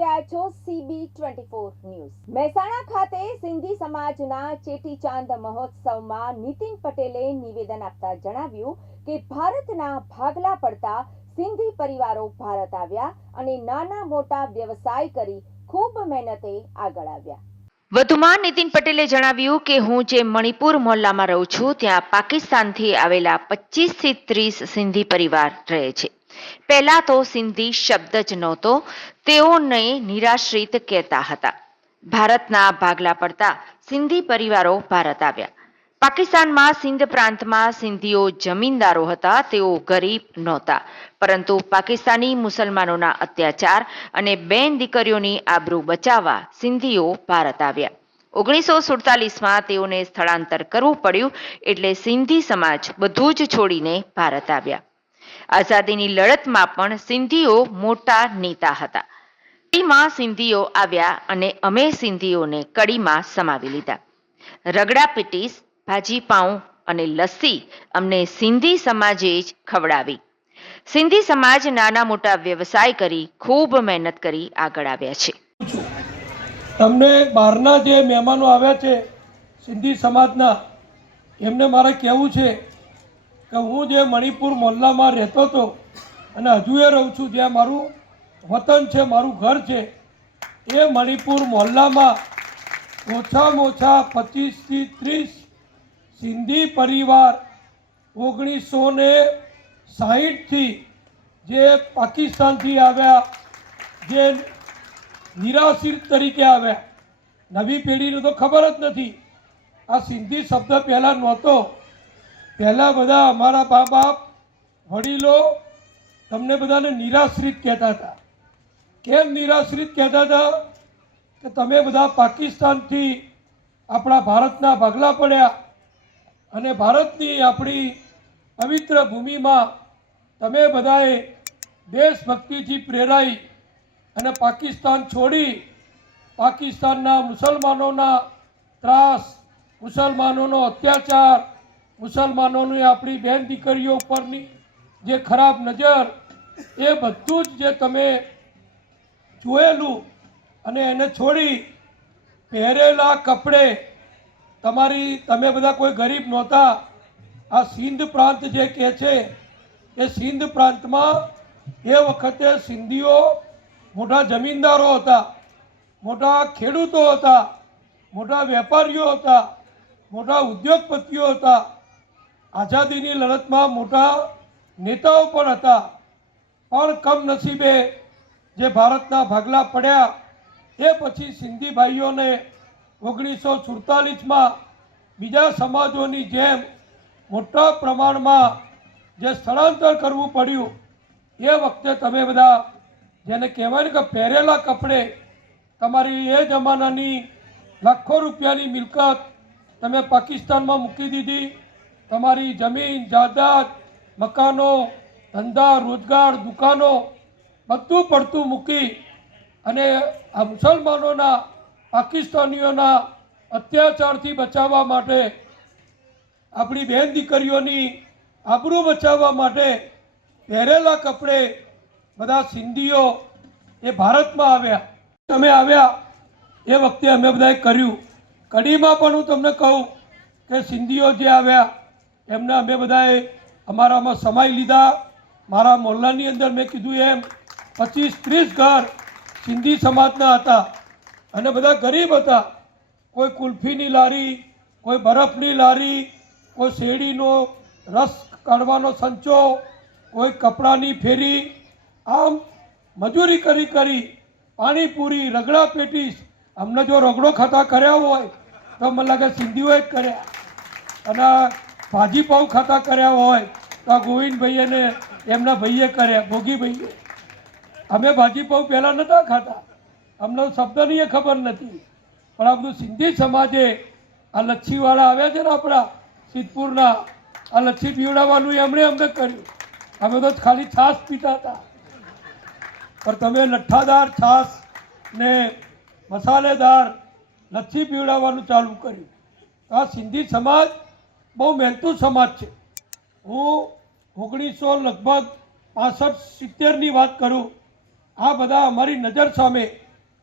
રહ્યા છો CB twenty four news. Mehsana ખાતે સિંધી સમાજના ચેટીચાંદ મહોત્સવમાં નીતિન પટેલે નિવેદન આપતા જણાવ્યું કે ભારતના ભાગલા પડતા સિંધી પરિવારો ભારત આવ્યા અને નાના મોટા વ્યવસાય કરી ખૂબ મહેનતે આગળ આવ્યા. વધુમાં નીતિન પટેલે જણાવ્યું કે હું જે મણિપુર મોહલ્લામાં રહું છું, ત્યાં પાકિસ્તાનથી આવેલા પચીસથી ત્રીસ સિંધી પરિવાર રહે છે. પહેલા તો સિંધી શબ્દ જ નહોતો તેઓને નિરાશ્રિત કહેતા હતા. ભારતના ભાગલા પડતા સિંધી પરિવારો ભારત આવ્યા. પાકિસ્તાનમાં સિંધ પ્રાંતમાં સિંધીઓ જમીનદારો હતા, તેઓ ગરીબ નહોતા. પરંતુ પાકિસ્તાની મુસલમાનોના અત્યાચાર અને બેન દીકરીઓની આબરૂ બચાવવા સિંધીઓ ભારત આવ્યા. ઓગણીસો સુડતાલીસમાં તેઓને સ્થળાંતર કરવું પડ્યું એટલે સિંધી સમાજ બધું જ છોડીને ભારત આવ્યા. આઝાદીની લડતમાં પણ સિંધીઓ મોટા નેતા હતા. કડીમાં સિંધીઓ આવ્યા અને અમે સિંધીઓને કડીમાં સમાવી લીધા. રગડા પીટીસ, ભાજી પાઉં અને લસ્સી અમને સિંધી સમાજે જ ખવડાવી. સિંધી સમાજ નાના મોટા વ્યવસાય કરી ખૂબ મહેનત કરી આગળ આવ્યા છે. તમને બહારના જે મહેમાનો આવ્યા છે, સિંધી સમાજના, એમને મારે કહેવું છે કે હું જે મણિપુર મોહલ્લામાં રહેતો હતો અને હજુ એ રહું છું, જ્યાં મારું વતન છે, મારું ઘર છે, એ મણિપુર મોહલ્લામાં ઓછામાં ઓછા પચીસથી ત્રીસ સિંધી પરિવાર ઓગણીસો ને સાહીઠથી જે પાકિસ્તાનથી આવ્યા, જે નિરાશ્રિત તરીકે આવ્યા. નવી પેઢીને તો ખબર જ નથી. આ સિંધી શબ્દ પહેલાં નહોતો. પહેલાં બધા અમારા બા બાપ, વડીલો તમને બધાને નિરાશ્રિત કહેતા હતા. કેમ નિરાશ્રિત કહેતા હતા? કે તમે બધા પાકિસ્તાનથી આપણા ભારતના ભાગલા પડ્યા અને ભારતની આપણી પવિત્ર ભૂમિમાં તમે બધાએ દેશભક્તિથી પ્રેરાઈ અને પાકિસ્તાન છોડી પાકિસ્તાનના મુસલમાનોના ત્રાસ, મુસલમાનોનો અત્યાચાર મુસલમાનોની આપણી બહેન દીકરીઓ ઉપરની જે ખરાબ નજર, એ બધું જ જે તમે જોયેલું અને એને છોડી પહેરેલા કપડે તમારી, તમે બધા કોઈ ગરીબ નહોતા. આ સિંધ પ્રાંત જે કહે છે, એ સિંધ પ્રાંતમાં એ વખતે સિંધીઓ મોટા જમીનદારો હતા, મોટા ખેડૂતો હતા, મોટા વેપારીઓ હતા, મોટા ઉદ્યોગપતિઓ હતા. આઝાદીની લડતમાં મોટા નેતાઓ પણ હતા. પણ કમનસીબે જે ભારતના ભાગલા પડ્યા, એ પછી સિંધી ભાઈઓને ઓગણીસો સુડતાલીસમાં બીજા સમાજોની જેમ મોટા પ્રમાણમાં જે સ્થળાંતર કરવું પડ્યું, એ વખતે તમે બધા જેને કહેવાય ને કે પહેરેલા કપડે, તમારી એ જમાનાની લાખો રૂપિયાની મિલકત તમે પાકિસ્તાનમાં મૂકી દીધી. તમારી જમીન જાયદાદ મકાનો, ધંધા, રોજગાર, દુકાનો બધું પડતું મૂકી અને આ મુસલમાનોના, પાકિસ્તાનીઓના અત્યાચારથી બચાવવા માટે, આપણી બહેન દીકરીઓની આબરૂ બચાવવા માટે પહેરેલા કપડે બધા સિંધીઓ એ ભારતમાં આવ્યા. અમે આવ્યા એ વખતે અમે બધાએ કર્યું. કડીમાં પણ હું તમને કહું કે સિંધીઓ જે આવ્યા એમને અમે બધાએ અમારામાં સમાઈ લીધા. મારા મોહલ્લાની અંદર મેં કીધું એમ, પચીસ ત્રીસ ઘર સિંધી સમાજના હતા અને બધા ગરીબ હતા. કોઈ કુલ્ફીની લારી, કોઈ બરફની લારી, કોઈ શેરડીનો રસ કાઢવાનો સંચો, કોઈ કપડાની ફેરી. આમ મજૂરી કરી કરી પાણીપુરી, રગડા પેટીસ, અમને જો રગડો ખાતા કર્યા હોય તો મને લાગે સિંધીઓએ જ કર્યા. અને ભાજી પાઉં ખાતા કર્યા હોય તો આ ગોવિંદભાઈએ ને એમના ભાઈએ કર્યા, ભોગીભાઈએ. અમે ભાજી પાઉં પહેલાં નહોતા ખાતા. અમને શબ્દની એ ખબર નથી. પણ આપણું સિંધી સમાજે આ લચ્છીવાળા આવ્યા છે ને આપણા સિદ્ધપુરના, આ લચ્છી પીવડાવવાનું એમણે અમને કર્યું. અમે તો ખાલી છાશ પીતા હતા. પણ તમે લઠ્ઠાદાર, છાશ ને મસાલેદાર લચ્છી પીવડાવવાનું ચાલુ કર્યું. આ સિંધી સમાજ બહુ મહેનતુ સમાજ છે. હું ઓગણીસો લગભગ પાસઠ સિત્તેરની વાત કરું, આ બધા અમારી નજર સામે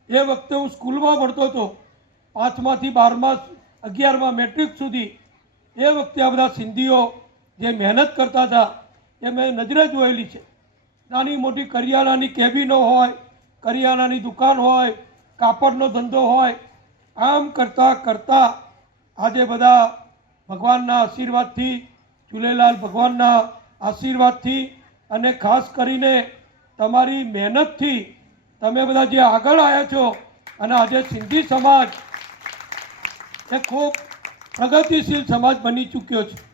એ વખતે હું સ્કૂલમાં ભણતો હતો. પાંચમાંથી બારમા, અગિયારમાં મેટ્રિક સુધી એ વખતે આ બધા સિંધીઓ જે મહેનત કરતા હતા, એ મેં નજરે જોયેલી છે. નાની મોટી કરિયાણાની કેબિનો હોય, કરિયાણાની દુકાન હોય, કાપડનો ધંધો હોય, આમ કરતાં કરતાં આજે બધા ભગવાનના આશીર્વાદથી ઝૂલેલાલ ભગવાનના આશીર્વાદથી અને ખાસ કરીને તમારી મહેનતથી તમે બધા જે આગળ આવ્યા છો અને આજે સિંધી સમાજ એ ખૂબ પ્રગતિશીલ સમાજ બની ચૂક્યો છે.